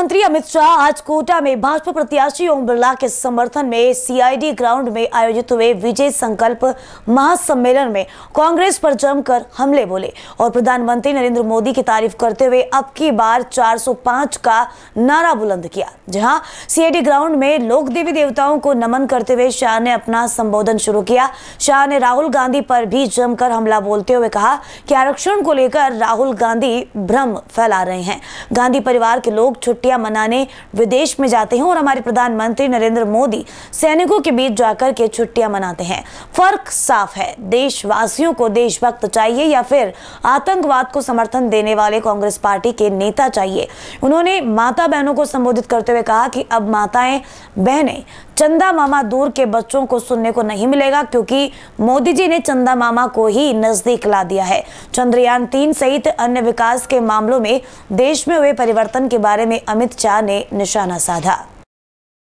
मंत्री अमित शाह आज कोटा में भाजपा प्रत्याशी ओम बिरला के समर्थन में सीआईडी ग्राउंड में आयोजित हुए विजय संकल्प महासम्मेलन में कांग्रेस पर जमकर हमले बोले और प्रधानमंत्री नरेंद्र मोदी की तारीफ करते हुए अब की बार 405 का नारा बुलंद किया। जहां सीआईडी ग्राउंड में लोक देवी देवताओं को नमन करते हुए शाह ने अपना संबोधन शुरू किया। शाह ने राहुल गांधी पर भी जमकर हमला बोलते हुए कहा कि आरक्षण को लेकर राहुल गांधी भ्रम फैला रहे हैं। गांधी परिवार के लोग छुट्टियां मनाने विदेश में जाते हैं और हमारे प्रधानमंत्री नरेंद्र मोदी सैनिकों के बीच जाकर के छुट्टियां मनाते हैं। फर्क साफ है, देशवासियों को देशभक्त चाहिए या फिर आतंकवाद को समर्थन देने वाले कांग्रेस पार्टी के नेता चाहिए। उन्होंने माता बहनों को संबोधित करते हुए कहा कि अब माताएं बहनें चंदा मामा दूर के बच्चों को सुनने को नहीं मिलेगा, क्योंकि मोदी जी ने चंदा मामा को ही नजदीक ला दिया है। चंद्रयान 3 सहित अन्य विकास के मामलों में देश में हुए परिवर्तन के बारे में अमित शाह ने निशाना साधा।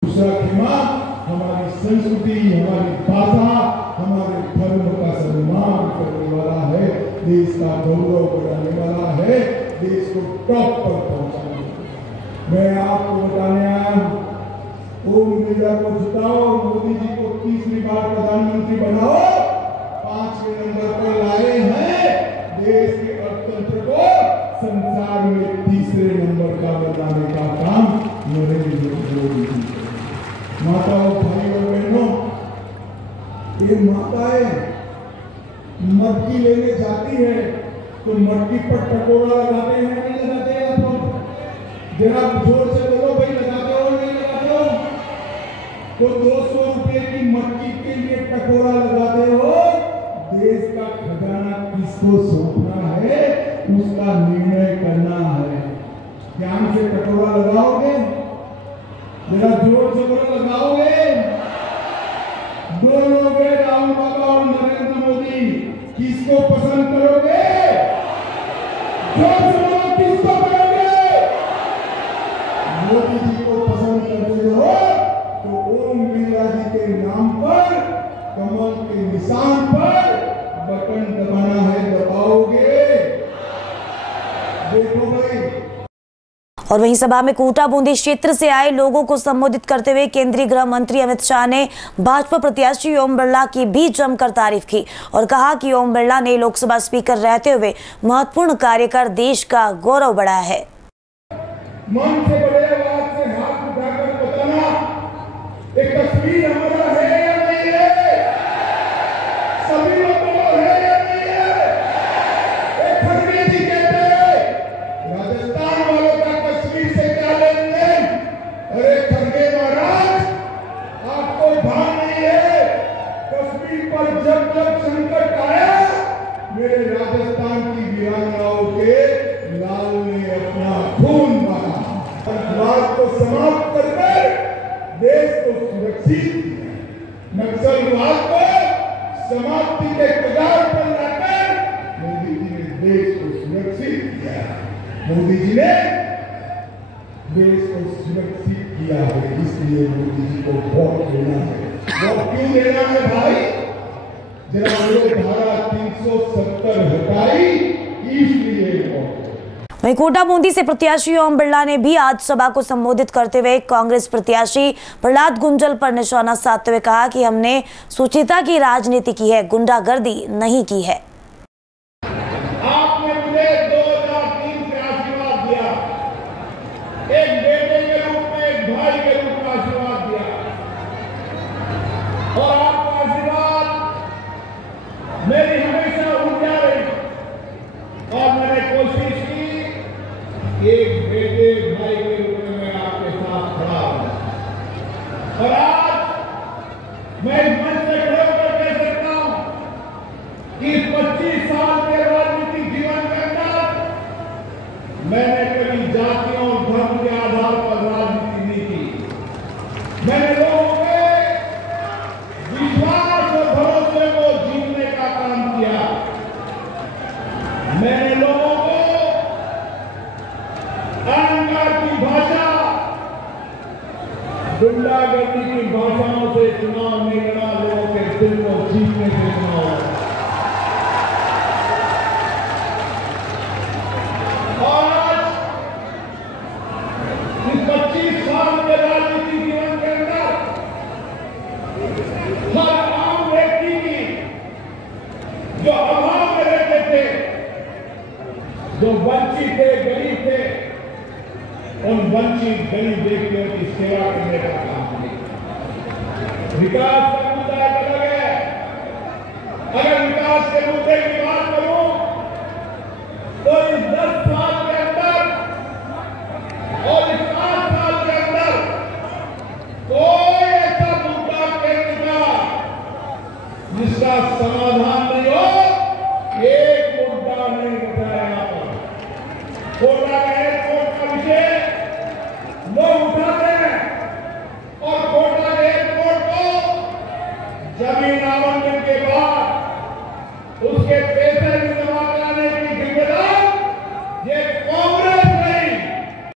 हमारी संस्कृति, हमारी भाषा, हमारे धर्म का सम्मान करने वाला है, देश का गौरव बढ़ाने वाला है, देश को टॉप पर पहुंचाने वाला। मैं आपको बताने आया हूं, ओम बिरला को जिताओ, मोदी जी को तीसरी बार प्रधानमंत्री बनाओ, 5वें नंबर पर लाए हैं, देश के अर्थतंत्र को संसार में तीसरे नंबर का बनाने का काम नरेंद्र मोदी जी। माताओं, भाइयों, बहनों, ये माताएं मटकी लेने जाती है तो मटकी पर टकोरा लगाते हैं, नहीं लगाते हैं आप लोग? जरा जोर से बोलो भाई, लगाते हो नहीं लगाते हो? तो 200 रुपए की मटकी के लिए टकोरा लगाते हो। देश का खजाना किसको सौंपना है उसका निर्णय करना है। ध्यान से टकोरा लगाओगे? जरा जोर से बोलो, लगाओगे? दोनों राहुल बाबा और नरेंद्र मोदी, किसको पसंद करोगे? जोर से बोलो, किसको करोगे? मोदी जी को पसंद करते हो तो ओम बिरला जी के नाम पर, कमल के निशान पर बटन दबाना है, दबाओगे? देखो भाई। और वहीं सभा में कोटा बूंदी क्षेत्र से आए लोगों को संबोधित करते हुए केंद्रीय गृह मंत्री अमित शाह ने भाजपा प्रत्याशी ओम बिरला की भी जमकर तारीफ की और कहा कि ओम बिरला ने लोकसभा स्पीकर रहते हुए महत्वपूर्ण कार्य कर देश का गौरव बढ़ाया है। मन से बड़े आवाज से हाथ उठाकर बताना, एक तस्वीर हमारा है या नहीं है? सभी लोग बोलो, है या नहीं है? एक खड़गे जी कहते हैं, राजस्थान वालों का कश्मीर से क्या लेन देन? अरे खड़गे महाराज, आपको भान नहीं है, कश्मीर पर जब जब संकट आया, मेरे राजस्थान की वीरांगनाओं के लाल ने अपना खून बहा। आतंकवाद को समाप्त कर देश को सुरक्षित किया, नक्सलवाद को समाप्ति के कगार पर लाकर मोदी जी ने देश को सुरक्षित किया। मोदी जी ने देश को सुरक्षित किया है, इसलिए मोदी जी को वोट देना है। वोट क्यों देना है भाई? जरा लोग धारा 370 हटाई, इसलिए वोट। वहीं कोटा बूंदी से प्रत्याशी ओम बिरला ने भी आज सभा को संबोधित करते हुए कांग्रेस प्रत्याशी प्रहलाद गुंजल पर निशाना साधते हुए कहा कि हमने सुचिता की राजनीति की है, गुंडागर्दी नहीं की है। आपने मुझे 2003 से आशीर्वाद दिया, एक बेटे के रूप में, एक भाई के रूप में आशीर्वाद दिया, और आपका आशीर्वाद मेरी हमेशा ऊर्जा रही, और मैंने कोशिश की एक बेटे भाई के रूप में मैं आपके साथ खड़ा हूं। और आज मैं इस मंच से खड़े होकर कह सकता हूं कि 25 साल के राजनीतिक जीवन के अंदर मैंने कभी जातियों और धर्म के आधार पर राजनीति नहीं की। मैंने लोगों के विश्वास और भरोसे को जीतने का काम किया। मैंने लोगों को अहंकार की भाषा, गुंडागर्दी की भाषाओं से चुनाव नहीं लड़ा, लोगों के दिल को जीतने से चुनाव लड़ा। और आज इस उन वंचित गरीब व्यक्तियों की सेवा करने का काम है। विकास का मुद्दा अलग है। अगर विकास के मुद्दे